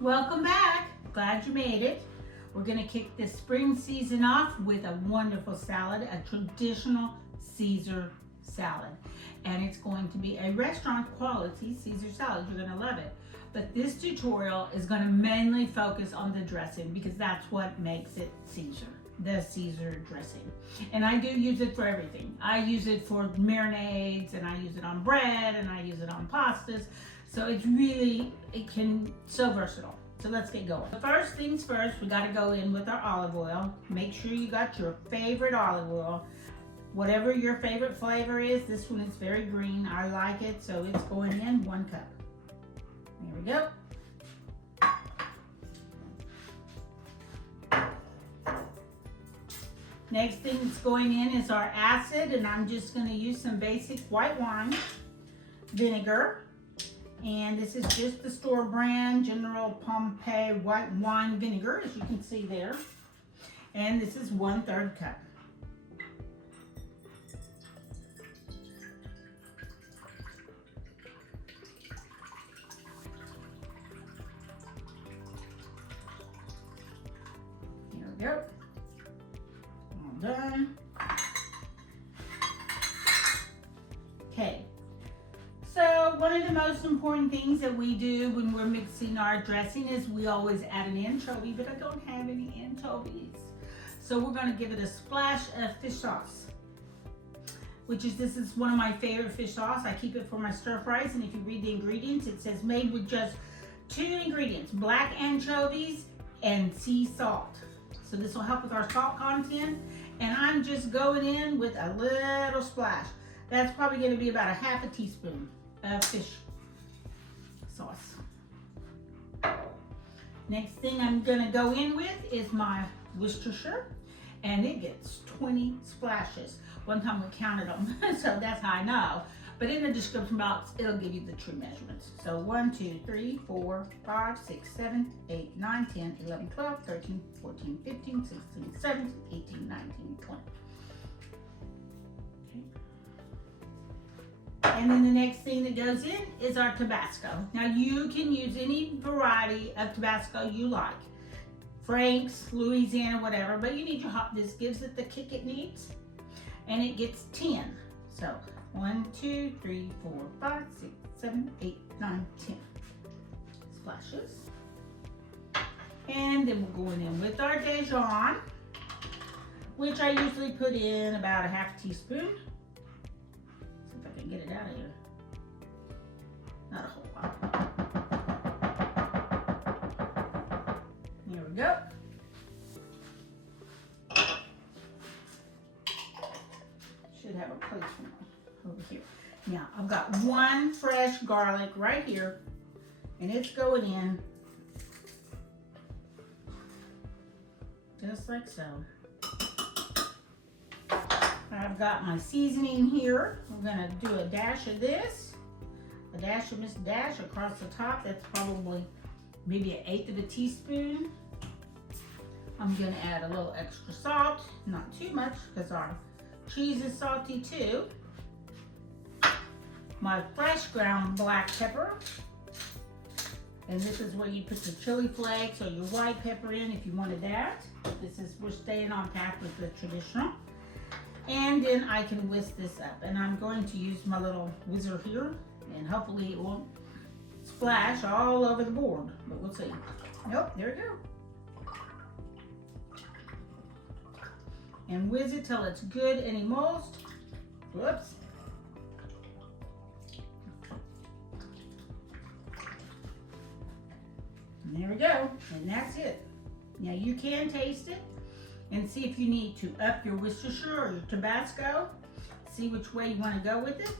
Welcome back. Glad you made it. We're gonna kick this spring season off with a wonderful salad, a traditional Caesar salad. And it's going to be a restaurant quality Caesar salad. You're gonna love it. But this tutorial is gonna mainly focus on the dressing because that's what makes it Caesar, the Caesar dressing. And I do use it for everything. I use it for marinades, and I use it on bread, and I use it on pastas. So so versatile. So let's get going. First things first, we gotta go in with our olive oil. Make sure you got your favorite olive oil. Whatever your favorite flavor is, this one is very green. I like it, so it's going in 1 cup. There we go. Next thing that's going in is our acid, and I'm just gonna use some basic white wine, vinegar, and this is just the store brand General Pompeii white wine vinegar, as you can see there. And this is 1/3 cup. There we go. All done. Okay. So one of the most important things that we do when we're mixing our dressing is we always add an anchovy, but I don't have any anchovies. So we're gonna give it a splash of fish sauce, this is one of my favorite fish sauce. I keep it for my stir fries, and if you read the ingredients, it says made with just 2 ingredients, black anchovies and sea salt. So this will help with our salt content, and I'm just going in with a little splash. That's probably gonna be about a 1/2 teaspoon of fish sauce. Next thing I'm gonna go in with is my Worcestershire, and it gets 20 splashes. One time we counted them, so that's how I know. But in the description box, it'll give you the true measurements. So 1, 2, 3, 4, 5, 6, 7, 8, 9, 10, 11, 12, 13, 14, 15, 16, 17, 18, 19, 20. And then the next thing that goes in is our Tabasco. Now you can use any variety of Tabasco you like. Frank's, Louisiana, whatever, but you need your hot, this gives it the kick it needs. And it gets 10. So 1, 2, 3, 4, 5, 6, 7, 8, 9, 10 splashes. And then we're going in with our Dijon, which I usually put in about a 1/2 teaspoon. Get it out of here. Not a whole lot. There we go. Should have a place for over here. Now I've got 1 fresh garlic right here, and it's going in just like so. I've got my seasoning here. We're gonna do a dash of this, a dash of Miss Dash across the top. That's probably maybe 1/8 teaspoon. I'm gonna add a little extra salt, not too much because our cheese is salty too. My fresh ground black pepper. And this is where you put your chili flakes or your white pepper in if you wanted that. We're staying on path with the traditional. And then I can whisk this up, and I'm going to use my little whizzer here, and hopefully it won't splash all over the board, but we'll see. Nope, there we go. And whiz it till it's good and emulsed. Whoops. And there we go, and that's it. Now you can taste it and see if you need to up your Worcestershire or your Tabasco. See which way you want to go with it.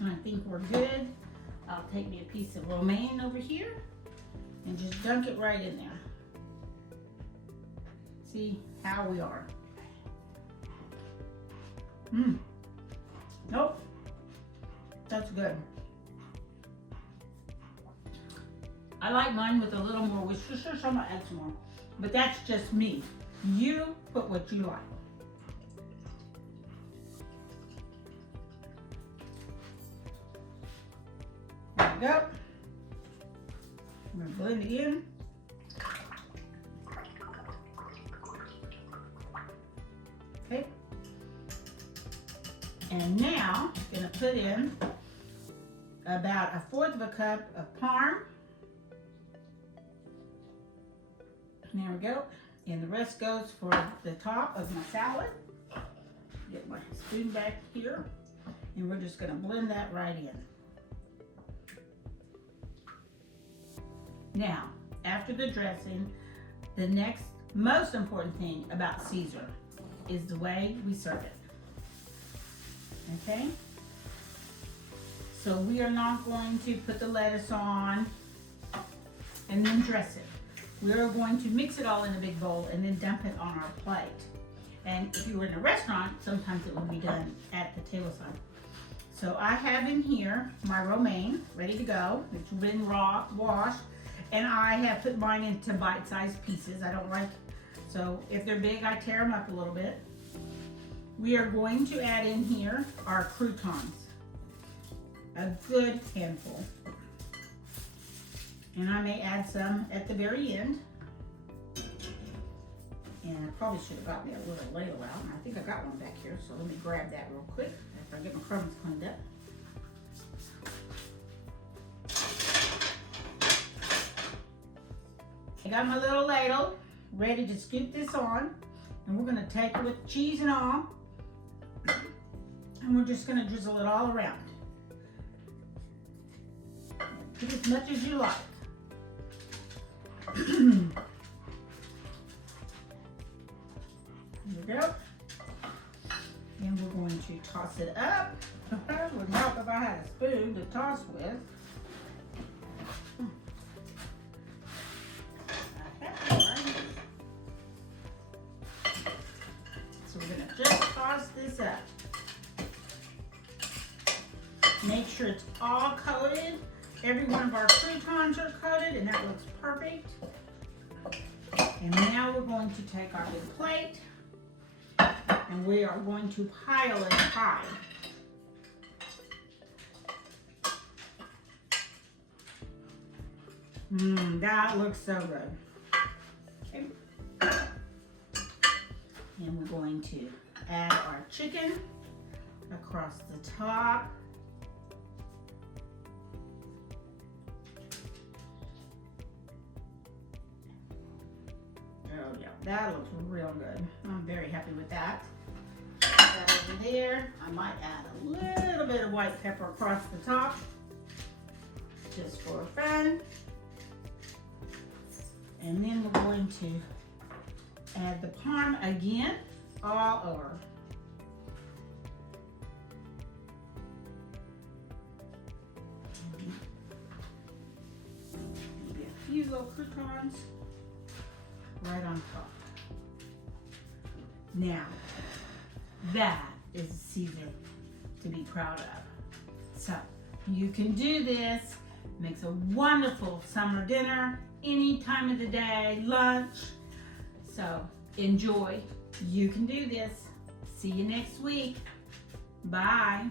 And I think we're good. I'll take me a piece of romaine over here and just dunk it right in there. See how we are. Nope, that's good. I like mine with a little more Worcestershire, so I'm gonna add some more. But that's just me. You put what you like. There we go. I'm gonna blend it in. Okay. And now I'm gonna put in about 1/4 cup of parm. There we go. And the rest goes for the top of my salad. Get my spoon back here. And we're just gonna blend that right in. Now, after the dressing, the next most important thing about Caesar is the way we serve it. Okay? So we are not going to put the lettuce on and then dress it. We are going to mix it all in a big bowl and then dump it on our plate. And if you were in a restaurant, sometimes it would be done at the table side. So I have in here my romaine ready to go. It's been washed, and I have put mine into bite-sized pieces. I don't like, so if they're big, I tear them up a little bit. We are going to add in here our croutons, a good handful. And I may add some at the very end. And I probably should have got me a little ladle out. And I think I got one back here, so let me grab that real quick after I get my crumbs cleaned up. I got my little ladle ready to scoop this on. And we're gonna take it with cheese and all. And we're just gonna drizzle it all around. Put as much as you like. There we go. And we're going to toss it up. It would help if I had a spoon to toss with. So we're going to just toss this up. Make sure it's all coated. Every one of our croutons are coated, and that looks perfect. And now we're going to take our big plate, and we are going to pile it high. That looks so good. Okay. And we're going to add our chicken across the top. Oh yeah, that looks real good. I'm very happy with that. Put that over there. I might add a little bit of white pepper across the top, just for fun. And then we're going to add the parm again, all over. Maybe a few little croutons right on top. Now, that is a Caesar to be proud of. So, you can do this. Makes a wonderful summer dinner, any time of the day, lunch. So, enjoy. You can do this. See you next week. Bye.